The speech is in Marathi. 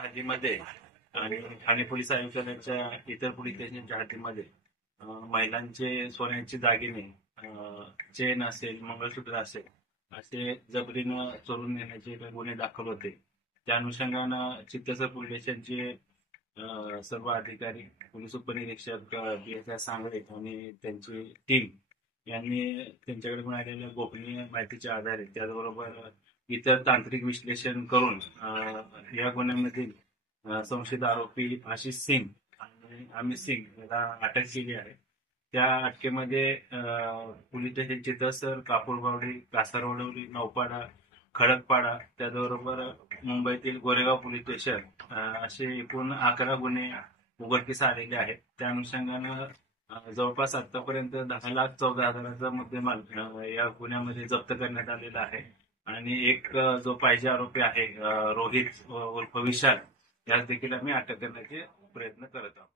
हद्दीमध्ये आणि ठाणे पोलीस आयुक्तालयाच्या इतर पोलीस स्टेशनच्या हद्दीमध्ये महिलांचे सोन्याचे दागिने, चेन असेल, मंगळसूत्र असेल, असे जबरीनं चोरून नेण्याचे काही गुन्हे दाखल होते. त्या अनुषंगानं चित्तसर पोलीस स्टेशनचे सर्व अधिकारी, पोलीस उपनिरीक्षक PSI सांगळे आणि त्यांची टीम यांनी त्यांच्याकडे मिळालेल्या गोपनीय माहितीच्या आधारे त्याचबरोबर इतर तांत्रिक विश्लेषण करून या गुन्ह्यामधील संशयित आरोपी आशिष सिंग आणि अमित सिंग याला अटक केली आहे. त्या अटकेमध्ये पोलीस स्टेशन चितसर, कापूरबावडी, कासारवडवली, नौपाडा, खडकपाडा त्याचबरोबर मुंबईतील गोरेगाव पोलीस स्टेशन असे एकूण 11 गुन्हे उघडकीस आलेले आहेत. त्या अनुषंगानं जवळपास आतापर्यंत 10,14,000चा मुद्देमाल या गुन्ह्यामध्ये जप्त करण्यात आलेला आहे आणि एक जो पाहिजे आरोपी आहे रोहित उर्फ विशाल यास देखील आम्ही अटक करण्याचे प्रयत्न करत आहोत.